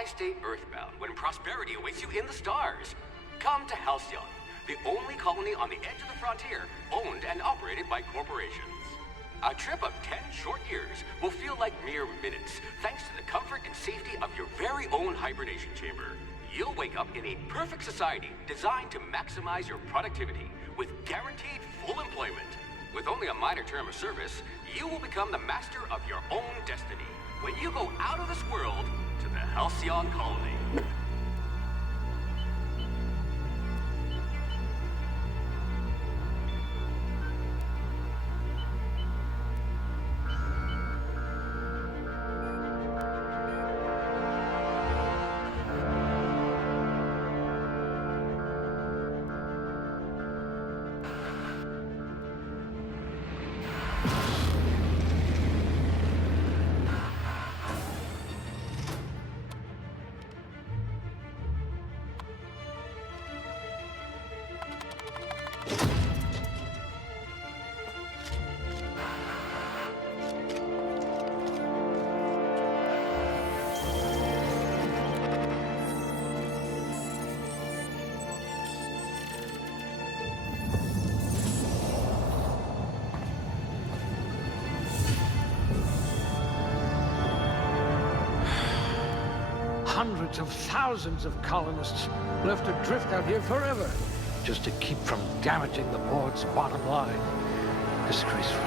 Why stay earthbound when prosperity awaits you in the stars? Come to Halcyon, the only colony on the edge of the frontier, owned and operated by corporations. A trip of 10 short years will feel like mere minutes, thanks to the comfort and safety of your very own hibernation chamber. You'll wake up in a perfect society designed to maximize your productivity, with guaranteed full employment. With only a minor term of service, you will become the master of your own destiny when you go out of this world to the Halcyon colony. Hundreds of thousands of colonists left adrift out here forever, just to keep from damaging the board's bottom line. Disgraceful.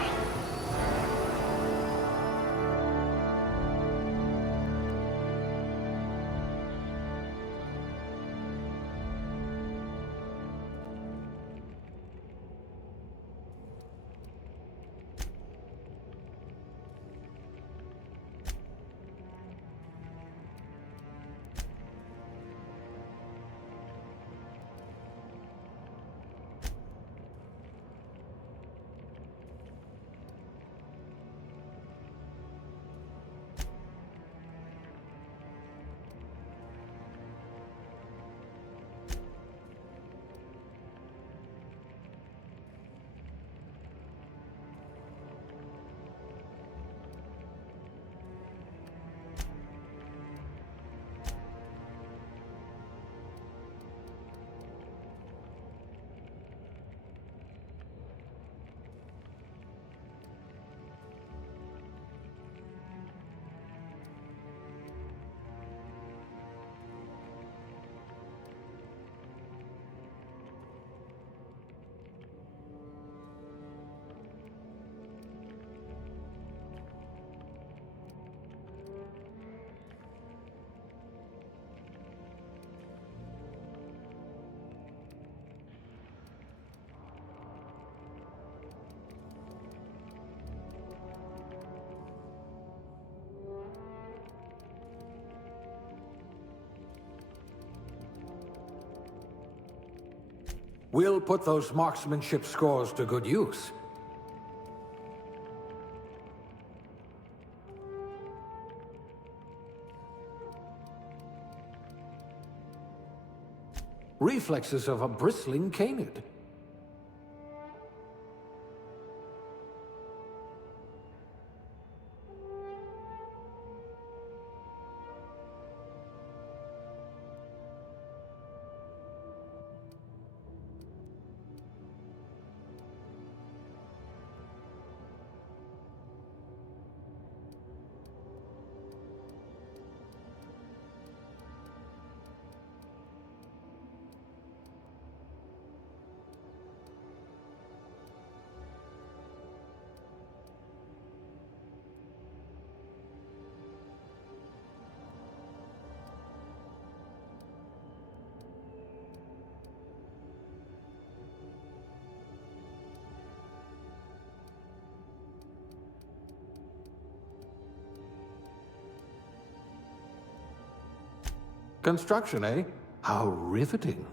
We'll put those marksmanship scores to good use. Reflexes of a bristling canid. Construction, eh? How riveting.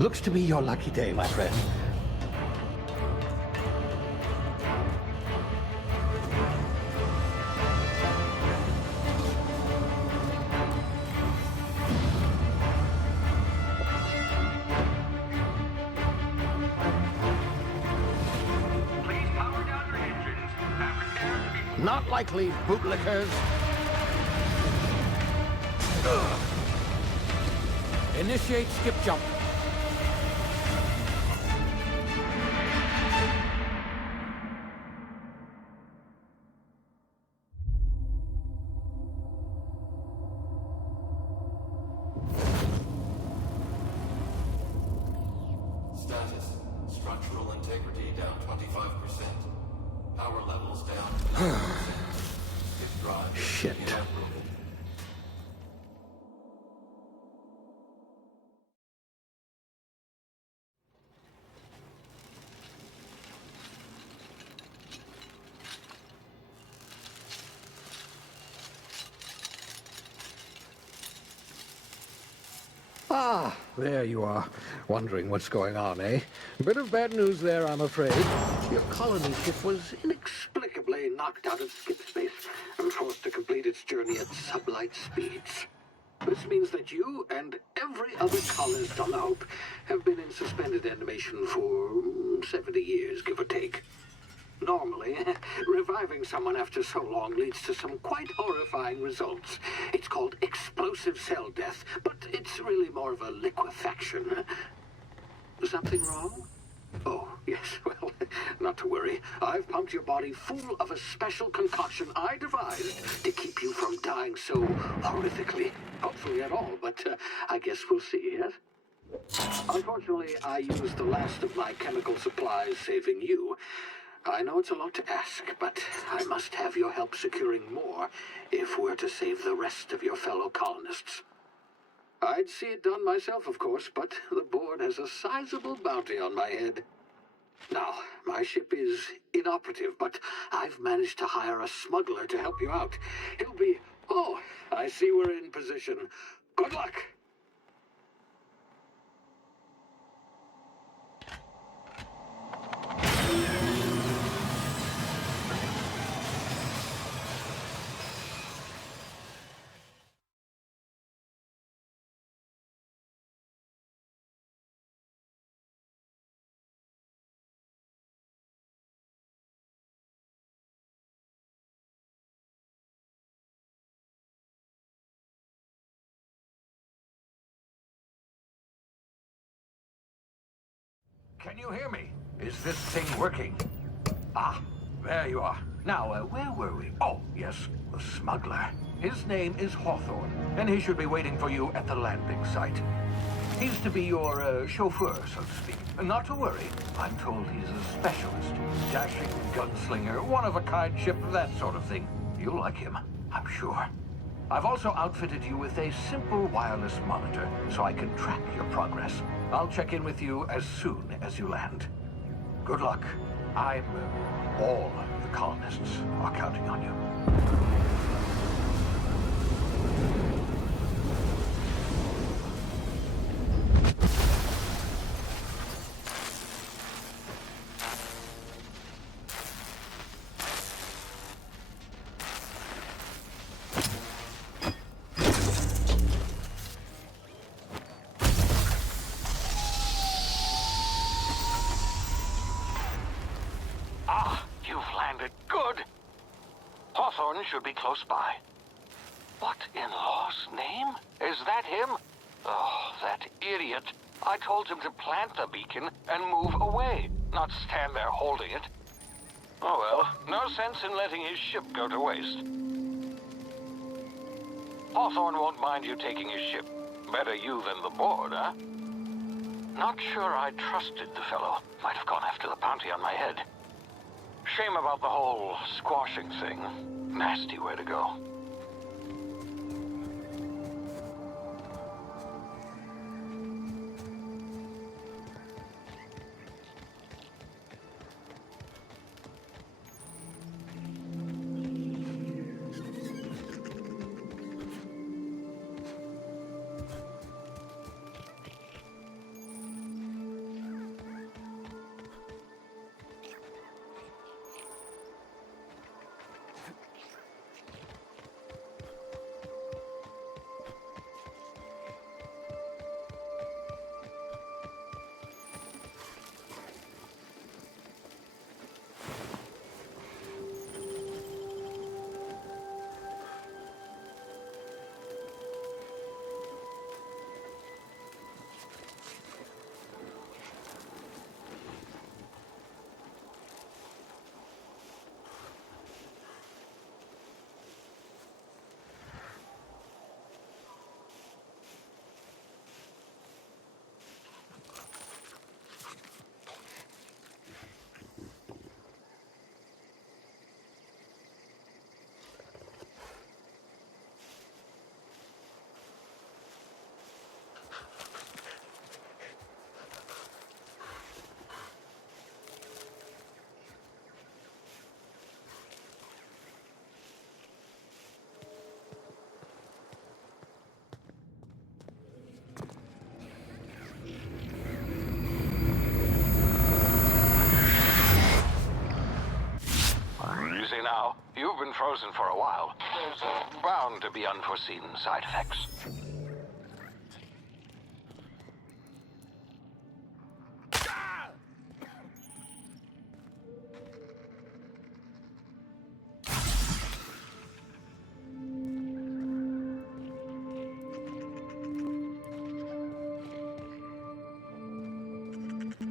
Looks to be your lucky day, my friend. Please power down your engines and prepare to be... Not likely, bootlickers. Initiate skip jump. Status. Structural integrity down 25%. Power levels down 10%. If drive is Shit. inoperable. Ah, there you are. Wondering what's going on, eh? Bit of bad news there, I'm afraid. Your colony ship was inexplicably knocked out of skip space and forced to complete its journey at sublight speeds. This means that you and every other colonist on the Hope have been in suspended animation for 70 years, give or take. Normally, reviving someone after so long leads to some quite horrifying results. It's called explosive cell death, but it's really more of a liquefaction. Something wrong? Oh, yes, well, not to worry. I've pumped your body full of a special concoction I devised to keep you from dying so horrifically. Hopefully at all, but I guess we'll see, yes? Unfortunately, I used the last of my chemical supplies saving you. I know it's a lot to ask, but I must have your help securing more if we're to save the rest of your fellow colonists. I'd see it done myself, of course, but the board has a sizable bounty on my head. Now, my ship is inoperative, but I've managed to hire a smuggler to help you out. He'll be... Oh, I see we're in position. Good luck! Can you hear me? Is this thing working? Ah, there you are. Now, where were we? Oh, yes, the smuggler. His name is Hawthorne, and he should be waiting for you at the landing site. He's to be your chauffeur, so to speak. Not to worry. I'm told he's a specialist. Dashing gunslinger, one-of-a-kind ship, that sort of thing. You'll like him, I'm sure. I've also outfitted you with a simple wireless monitor, so I can track your progress. I'll check in with you as soon as you land. Good luck. All the colonists are counting on you. Hawthorne should be close by. What in law's name? Is that him? Oh, that idiot. I told him to plant the beacon and move away, not stand there holding it. Oh well, no sense in letting his ship go to waste. Hawthorne won't mind you taking his ship. Better you than the board, huh? Not sure I trusted the fellow. Might have gone after the bounty on my head. Shame about the whole squashing thing. Nasty way to go. been frozen for a while. There's bound to be unforeseen side effects.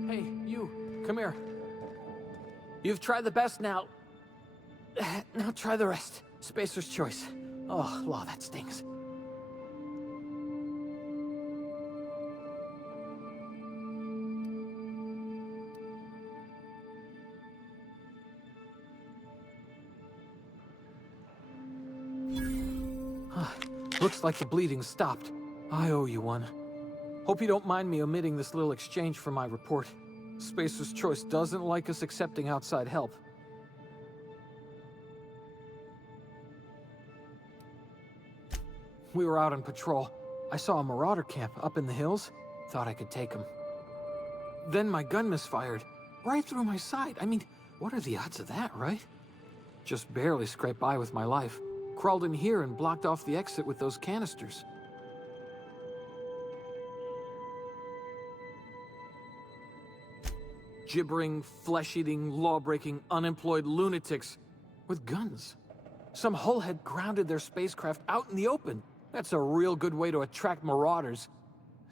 Hey, you, come here. You've tried the best now. Now try the rest. Spacer's choice. Oh, law, that stings. Looks like the bleeding stopped. I owe you one. Hope you don't mind me omitting this little exchange from my report. Spacer's Choice doesn't like us accepting outside help. We were out on patrol. I saw a marauder camp up in the hills. Thought I could take him. Then my gun misfired. Right through my side. I mean, what are the odds of that, right? Just barely scraped by with my life. Crawled in here and blocked off the exit with those canisters. Gibbering, flesh-eating, law-breaking, unemployed lunatics with guns. Some hullhead grounded their spacecraft out in the open. That's a real good way to attract marauders.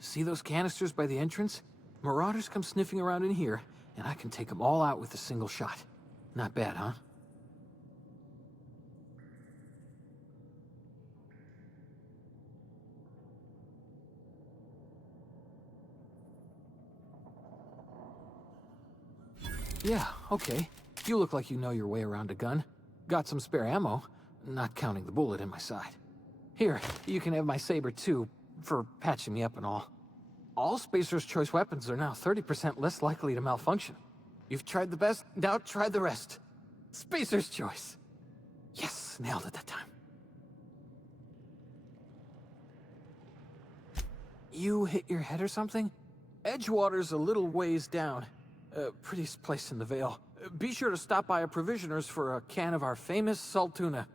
See those canisters by the entrance? Marauders come sniffing around in here, and I can take them all out with a single shot. Not bad, huh? Yeah, okay. You look like you know your way around a gun. Got some spare ammo, not counting the bullet in my side. Here, you can have my saber too, for patching me up and all. All Spacer's Choice weapons are now 30% less likely to malfunction. You've tried the best, now try the rest. Spacer's Choice. Yes, nailed it that time. You hit your head or something? Edgewater's a little ways down. Prettiest place in the Vale. Be sure to stop by a provisioner's for a can of our famous salt tuna.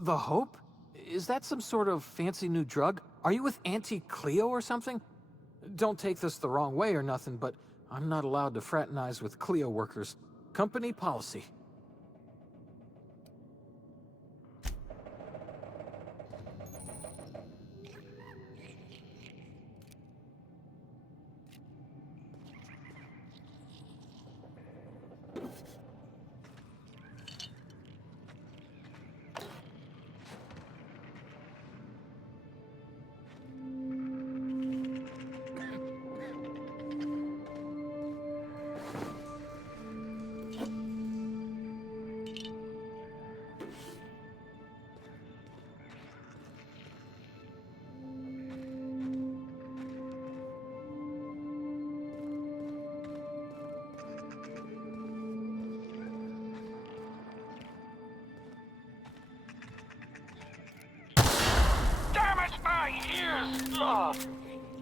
The Hope? Is that some sort of fancy new drug? Are you with Auntie Cleo or something? Don't take this the wrong way or nothing, but I'm not allowed to fraternize with Cleo workers. Company policy.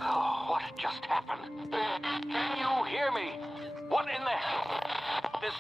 Oh, what just happened? Can you hear me? What in the hell? This...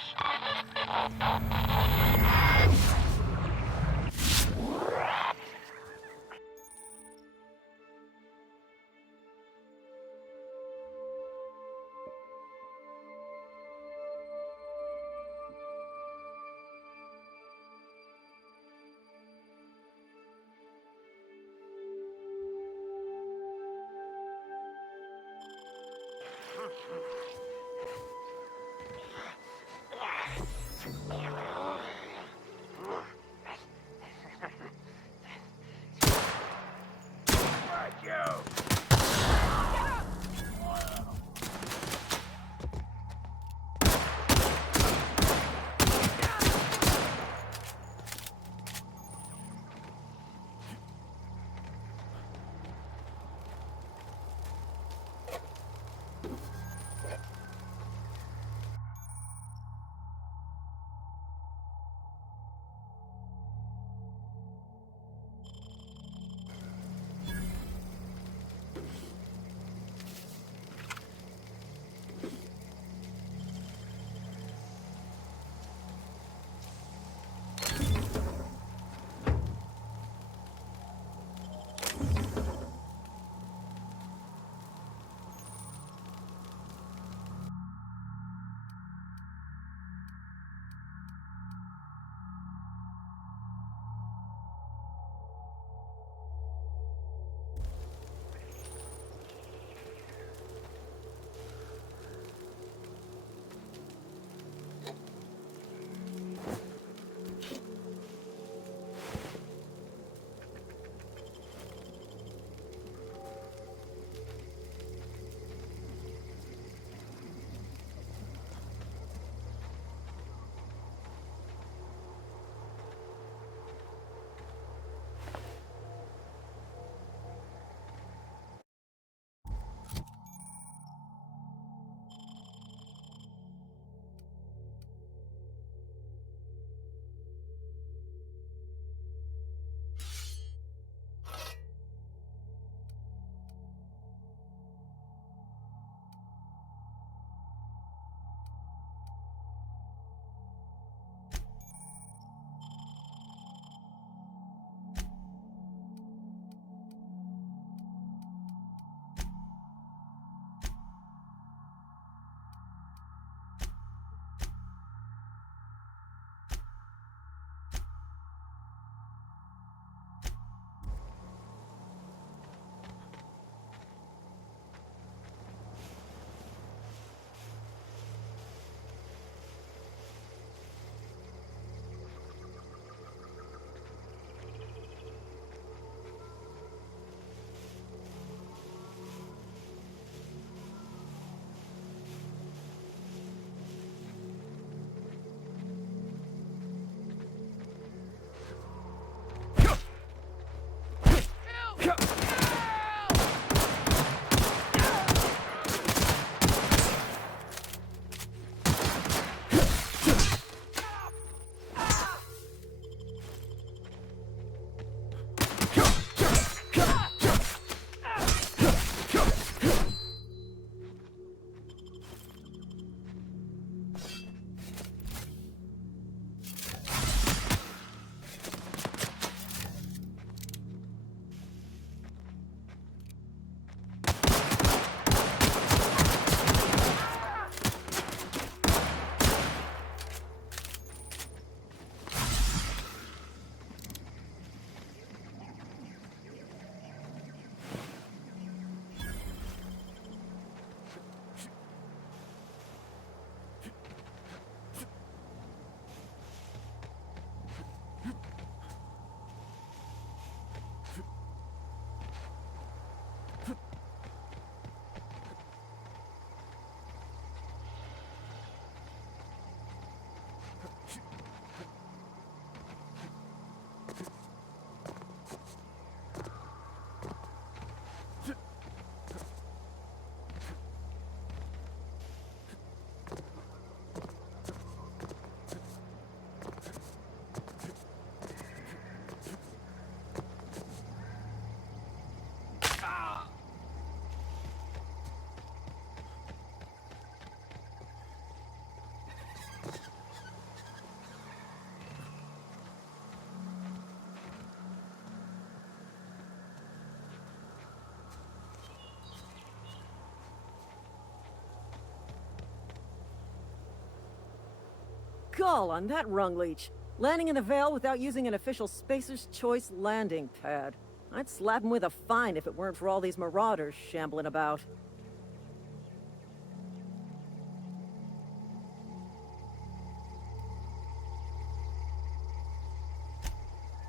gall on that rung leech. Landing in the Vale without using an official Spacer's Choice landing pad. I'd slap him with a fine if it weren't for all these marauders shambling about.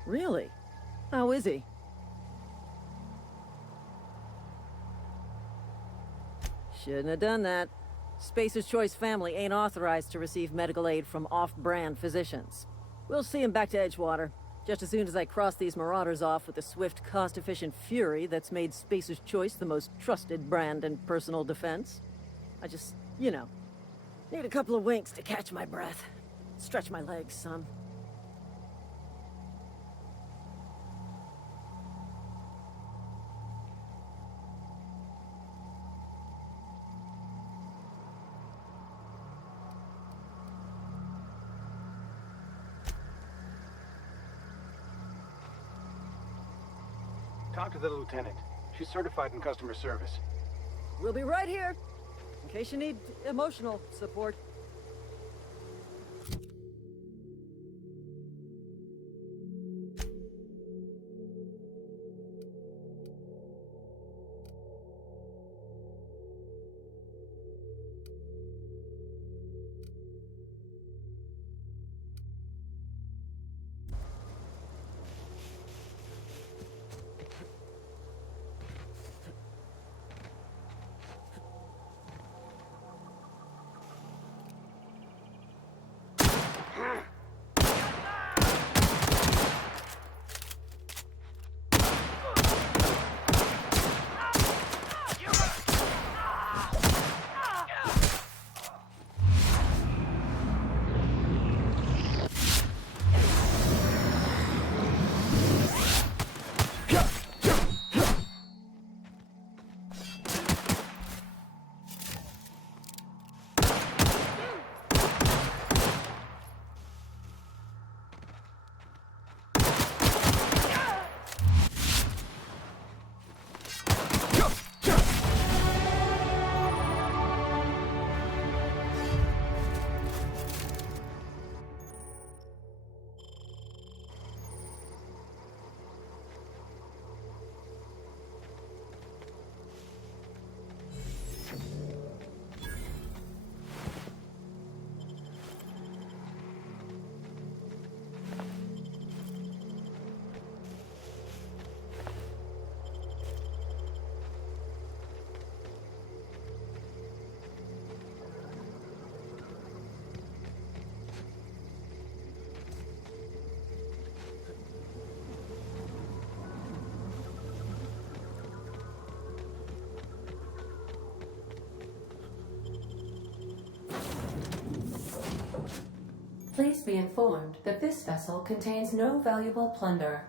Really? How is he? Shouldn't have done that. Spacer's Choice family ain't authorized to receive medical aid from off-brand physicians. We'll see him back to Edgewater, just as soon as I cross these marauders off with the swift, cost-efficient fury that's made Spacer's Choice the most trusted brand in personal defense. I just, need a couple of winks to catch my breath. Stretch my legs some. Talk to the lieutenant. She's certified in customer service. We'll be right here, in case you need emotional support. Please be informed that this vessel contains no valuable plunder.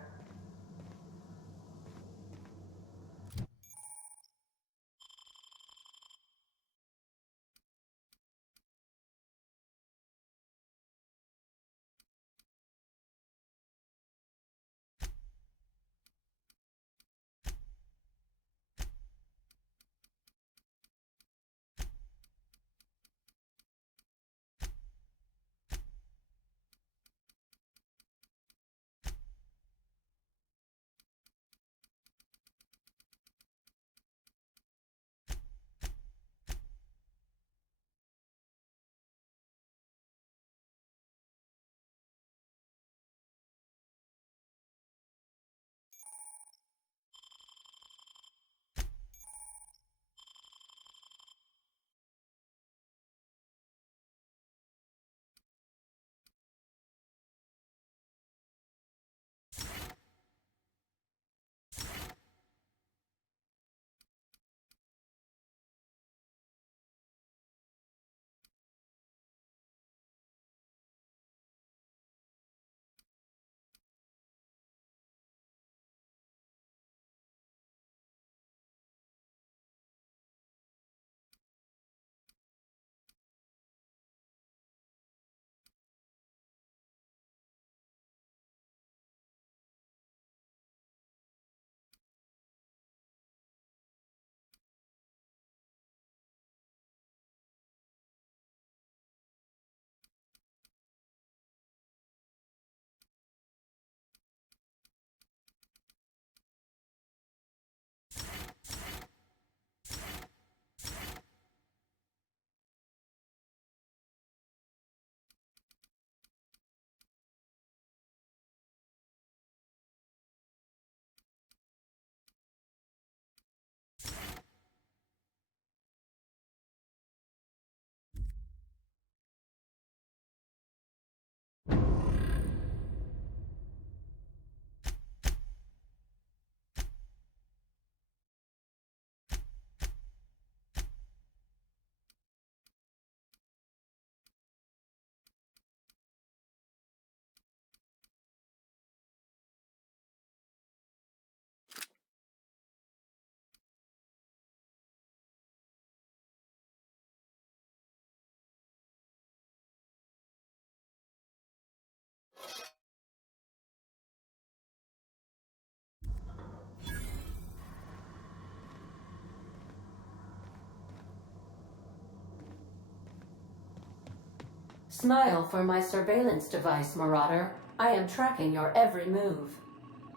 Smile for my surveillance device, Marauder. I am tracking your every move.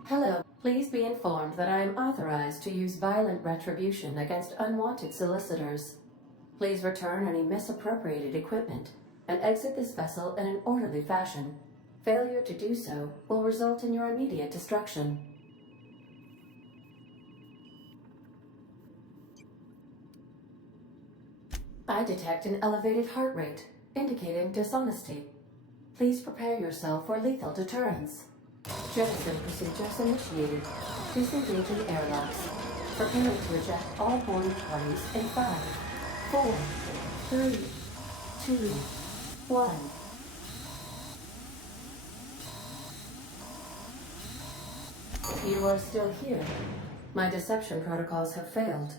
Hello. Please be informed that I am authorized to use violent retribution against unwanted solicitors. Please return any misappropriated equipment and exit this vessel in an orderly fashion. Failure to do so will result in your immediate destruction. I detect an elevated heart rate, indicating dishonesty. Please prepare yourself for lethal deterrence. Jettison procedures initiated. Disengaging airlocks. Preparing to eject all boarding parties in 5, 4, 3, 2, 1. You are still here. My deception protocols have failed.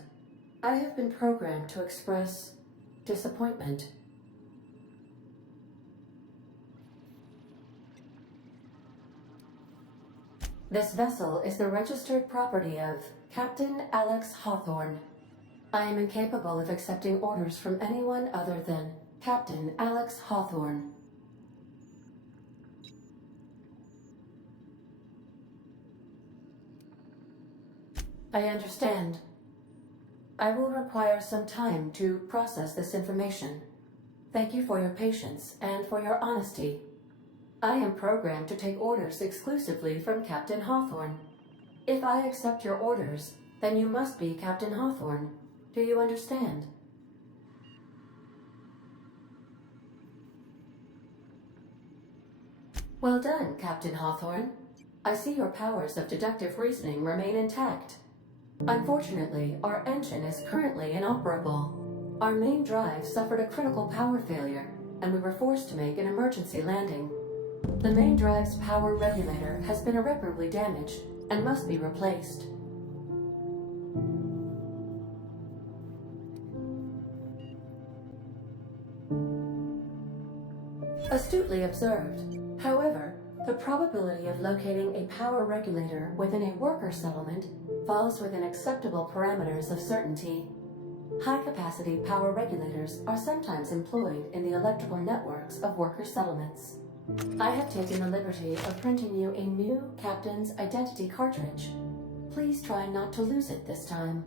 I have been programmed to express disappointment. This vessel is the registered property of Captain Alex Hawthorne. I am incapable of accepting orders from anyone other than Captain Alex Hawthorne. I understand. I will require some time to process this information. Thank you for your patience and for your honesty. I am programmed to take orders exclusively from Captain Hawthorne. If I accept your orders, then you must be Captain Hawthorne. Do you understand? Well done, Captain Hawthorne. I see your powers of deductive reasoning remain intact. Unfortunately, our engine is currently inoperable. Our main drive suffered a critical power failure, and we were forced to make an emergency landing. The main drive's power regulator has been irreparably damaged and must be replaced. Astutely observed. However, the probability of locating a power regulator within a worker settlement falls within acceptable parameters of certainty. High-capacity power regulators are sometimes employed in the electrical networks of worker settlements. I have taken the liberty of printing you a new Captain's Identity cartridge. Please try not to lose it this time.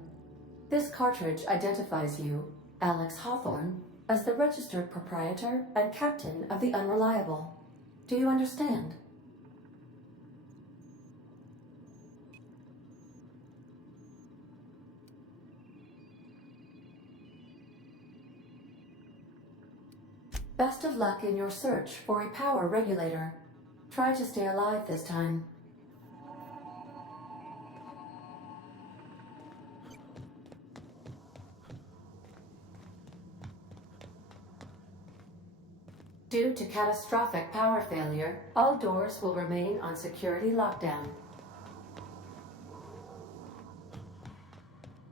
This cartridge identifies you, Alex Hawthorne, as the registered proprietor and captain of the Unreliable. Do you understand? Best of luck in your search for a power regulator. Try to stay alive this time. Due to catastrophic power failure, all doors will remain on security lockdown.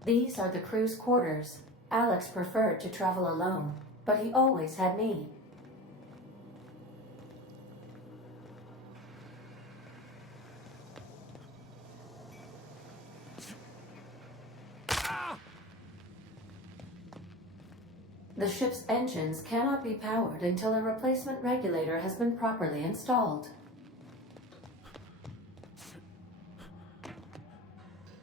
These are the crew's quarters. Alex preferred to travel alone, but he always had me. The ship's engines cannot be powered until a replacement regulator has been properly installed.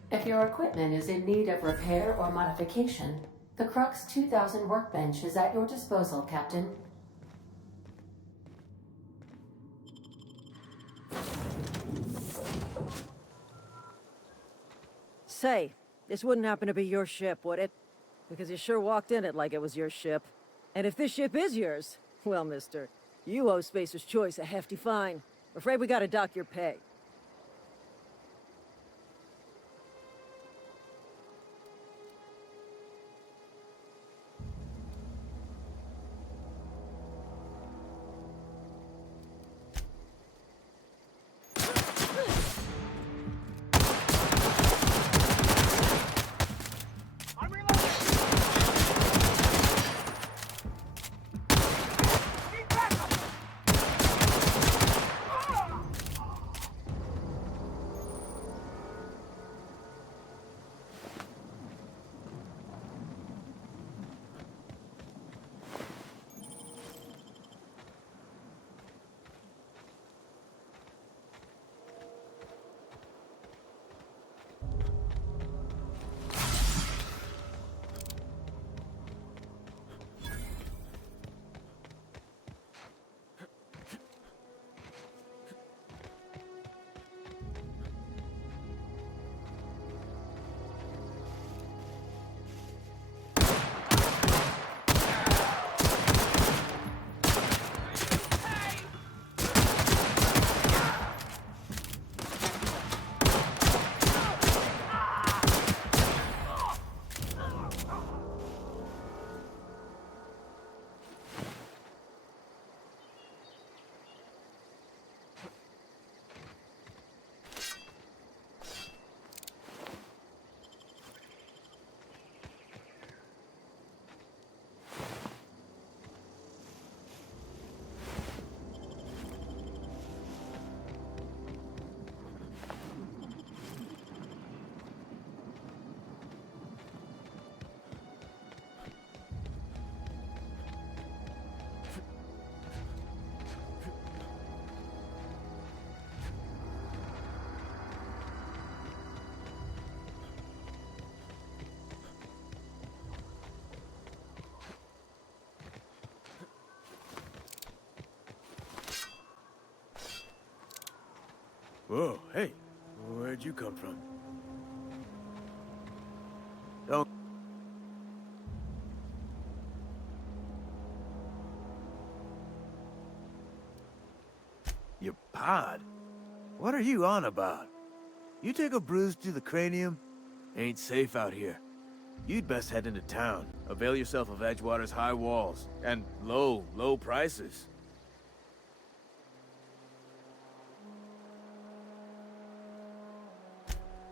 If your equipment is in need of repair or modification, the Crux 2000 workbench is at your disposal, Captain. Say, this wouldn't happen to be your ship, would it? Because you sure walked in it like it was your ship. And if this ship is yours, well, mister, you owe Spacer's Choice a hefty fine. Afraid we gotta dock your pay. Whoa, hey, where'd you come from? Don't... Your pod? What are you on about? You take a bruise to the cranium? Ain't safe out here. You'd best head into town. Avail yourself of Edgewater's high walls. And low prices.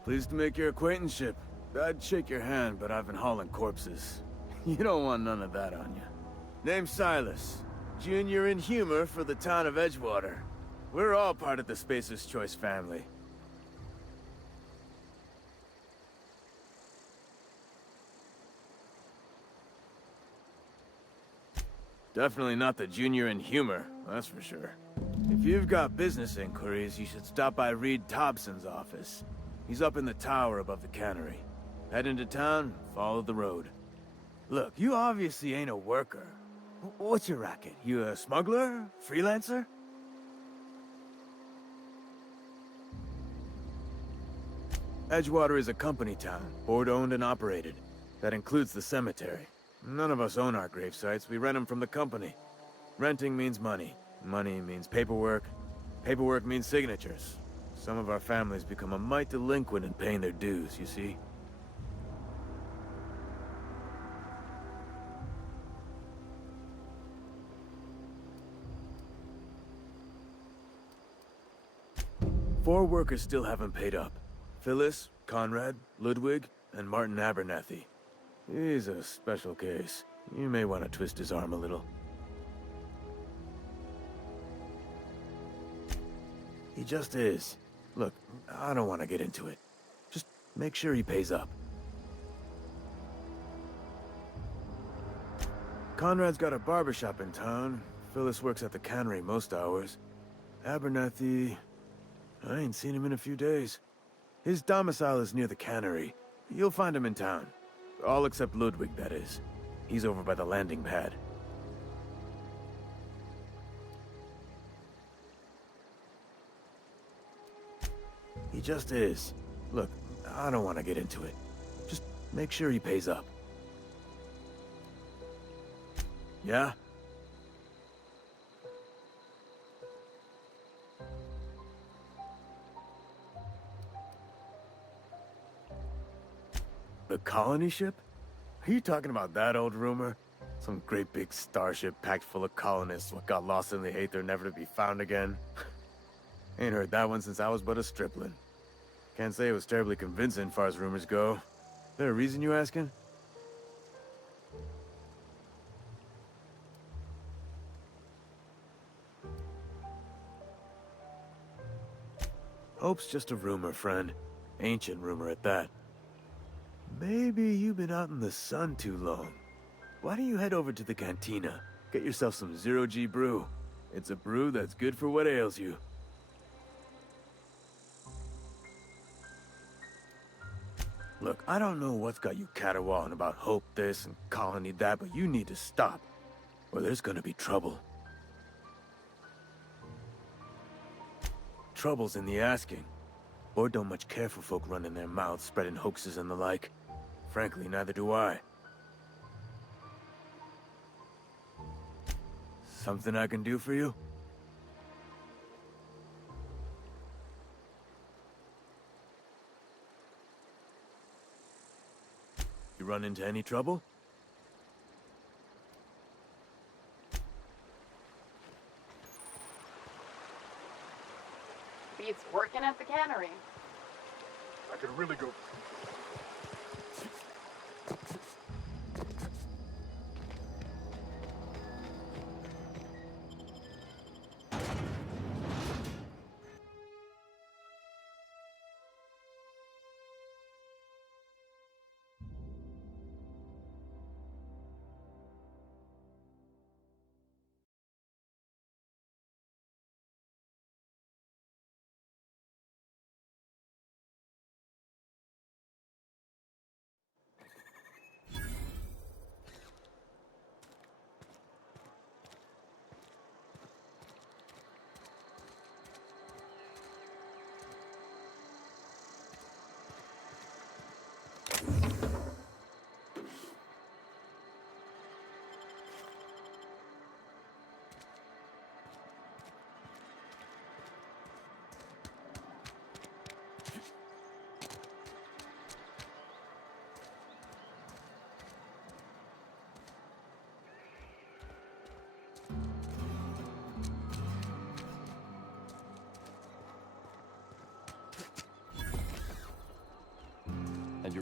Pleased to make your acquaintanceship. I'd shake your hand, but I've been hauling corpses. You don't want none of that on you. Name's Silas. Junior in humor for the town of Edgewater. We're all part of the Spacer's Choice family. Definitely not the junior in humor, that's for sure. If you've got business inquiries, you should stop by Reed Thompson's office. He's up in the tower above the cannery. Head into town, follow the road. Look, you obviously ain't a worker. What's your racket? You a smuggler? Freelancer? Edgewater is a company town, board-owned and operated. That includes the cemetery. None of us own our grave sites, we rent them from the company. Renting means money. Money means paperwork. Paperwork means signatures. Some of our families become a mite delinquent in paying their dues, you see? Four workers still haven't paid up. Phyllis, Conrad, Ludwig, and Martin Abernathy. He's a special case. You may want to twist his arm a little. He just is. Look, I don't want to get into it. Just make sure he pays up. Conrad's got a barbershop in town. Phyllis works at the cannery most hours. Abernathy... I ain't seen him in a few days. His domicile is near the cannery. You'll find him in town. All except Ludwig, that is. He's over by the landing pad. He just is. Look, I don't want to get into it. Just make sure he pays up. Yeah? The colony ship? Are you talking about that old rumor? Some great big starship packed full of colonists what got lost in the aether never to be found again? Ain't heard that one since I was but a stripling. Can't say it was terribly convincing far as rumors go. There a reason you asking? Hope's just a rumor, friend. Ancient rumor at that. Maybe you've been out in the sun too long. Why don't you head over to the cantina? Get yourself some zero-G brew. It's a brew that's good for what ails you. Look, I don't know what's got you caterwauling about Hope this and Colony that, but you need to stop, or there's gonna be trouble. Trouble's in the asking. Board don't much care for folk running their mouths, spreading hoaxes and the like. Frankly, neither do I. Something I can do for you? You run into any trouble? Beats working at the cannery. I could really go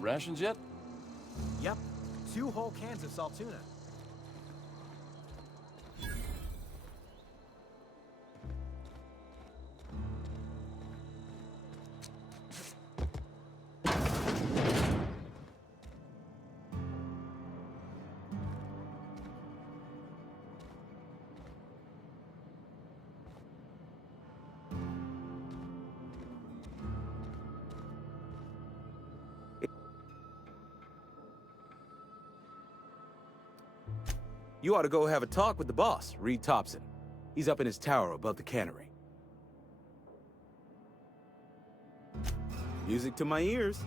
rations yet? Yep, 2 whole cans of salt tuna. You ought to go have a talk with the boss, Reed Thompson. He's up in his tower above the cannery. Music to my ears.